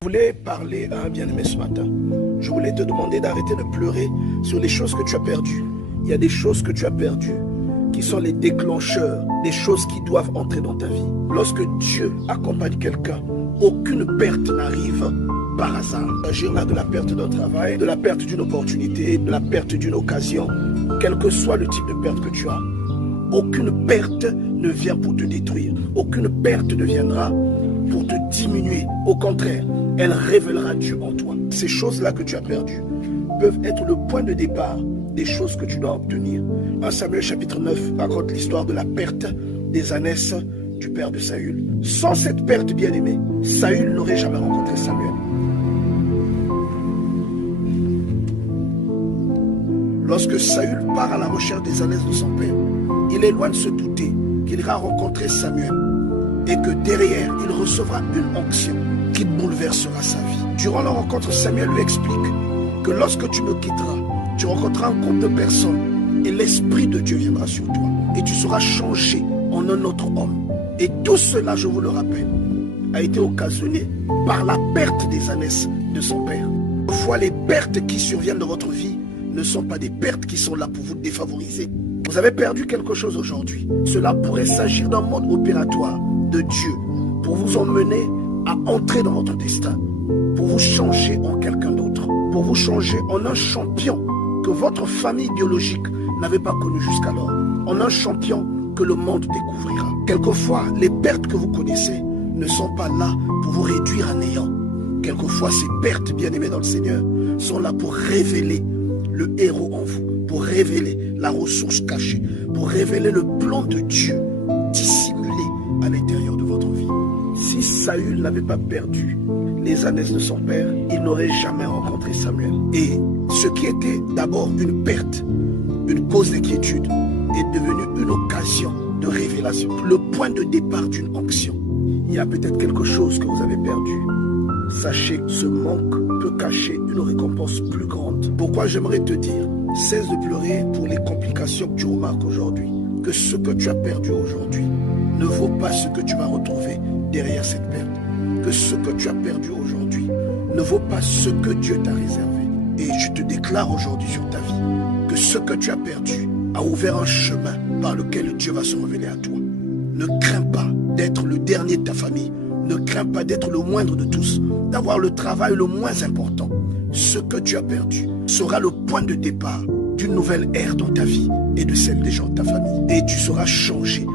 Je voulais parler à un bien-aimé ce matin. Je voulais te demander d'arrêter de pleurer sur les choses que tu as perdues. Il y a des choses que tu as perdues qui sont les déclencheurs, des choses qui doivent entrer dans ta vie. Lorsque Dieu accompagne quelqu'un, aucune perte n'arrive par hasard. Il s'agit là de la perte d'un travail, de la perte d'une opportunité, de la perte d'une occasion. Quel que soit le type de perte que tu as, aucune perte ne vient pour te détruire. Aucune perte ne viendra pour te diminuer. Au contraire, elle révélera Dieu en toi. Ces choses-là que tu as perdues peuvent être le point de départ des choses que tu dois obtenir. 1 Samuel chapitre 9 raconte l'histoire de la perte des ânesses du père de Saül. Sans cette perte, bien-aimée, Saül n'aurait jamais rencontré Samuel. Lorsque Saül part à la recherche des ânesses de son père, il est loin de se douter qu'il ira rencontrer Samuel et que derrière, il recevra une onction qui bouleversera sa vie. Durant la rencontre, Samuel lui explique que lorsque tu me quitteras, tu rencontreras un groupe de personnes et l'Esprit de Dieu viendra sur toi et tu seras changé en un autre homme. Et tout cela, je vous le rappelle, a été occasionné par la perte des ânesses de son père. Parfois, les pertes qui surviennent dans votre vie ne sont pas des pertes qui sont là pour vous défavoriser. Vous avez perdu quelque chose aujourd'hui. Cela pourrait s'agir d'un mode opératoire de Dieu pour vous emmener à entrer dans votre destin, pour vous changer en quelqu'un d'autre, pour vous changer en un champion que votre famille biologique n'avait pas connu jusqu'alors, en un champion que le monde découvrira. Quelquefois, les pertes que vous connaissez ne sont pas là pour vous réduire à néant. Quelquefois, ces pertes, bien-aimées dans le Seigneur, sont là pour révéler le héros en vous, pour révéler la ressource cachée, pour révéler le plan de Dieu dissimulé à l'intérieur de votre vie. Si Saül n'avait pas perdu les ânesses de son père, il n'aurait jamais rencontré Samuel. Et ce qui était d'abord une perte, une cause d'inquiétude, est devenu une occasion de révélation, le point de départ d'une onction. Il y a peut-être quelque chose que vous avez perdu. Sachez que ce manque peut cacher une récompense plus grande. Pourquoi j'aimerais te dire, cesse de pleurer pour les complications que tu remarques aujourd'hui. Que ce que tu as perdu aujourd'hui ne vaut pas ce que tu vas retrouver derrière cette perte. Que ce que tu as perdu aujourd'hui ne vaut pas ce que Dieu t'a réservé. Et je te déclare aujourd'hui sur ta vie que ce que tu as perdu a ouvert un chemin par lequel Dieu va se révéler à toi. Ne crains pas d'être le dernier de ta famille. Ne crains pas d'être le moindre de tous, d'avoir le travail le moins important. Ce que tu as perdu sera le point de départ d'une nouvelle ère dans ta vie et de celle des gens de ta famille. Et tu seras changé